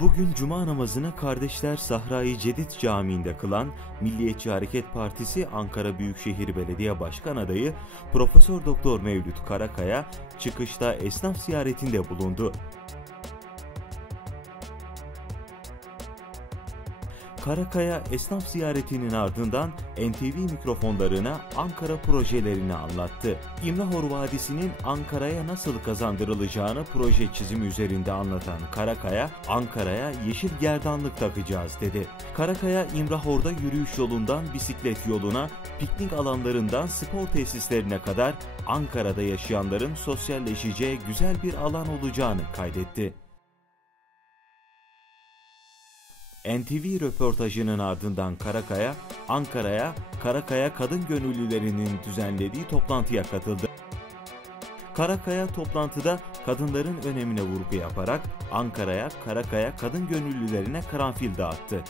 Bugün cuma namazını Kardeşler Sahra-i Cedid Camii'nde kılan Milliyetçi Hareket Partisi Ankara Büyükşehir Belediye Başkan adayı Profesör Doktor Mevlüt Karakaya çıkışta esnaf ziyaretinde bulundu. Karakaya esnaf ziyaretinin ardından NTV mikrofonlarına Ankara projelerini anlattı. İmrahor Vadisi'nin Ankara'ya nasıl kazandırılacağını proje çizimi üzerinde anlatan Karakaya, Ankara'ya yeşil gerdanlık takacağız dedi. Karakaya, İmrahor'da yürüyüş yolundan bisiklet yoluna, piknik alanlarından spor tesislerine kadar Ankara'da yaşayanların sosyalleşeceği güzel bir alan olacağını kaydetti. NTV röportajının ardından Karakaya, Ankara'ya Karakaya Kadın Gönüllülerinin düzenlediği toplantıya katıldı. Karakaya toplantıda kadınların önemine vurgu yaparak Ankara'ya Karakaya Kadın Gönüllülerine karanfil dağıttı.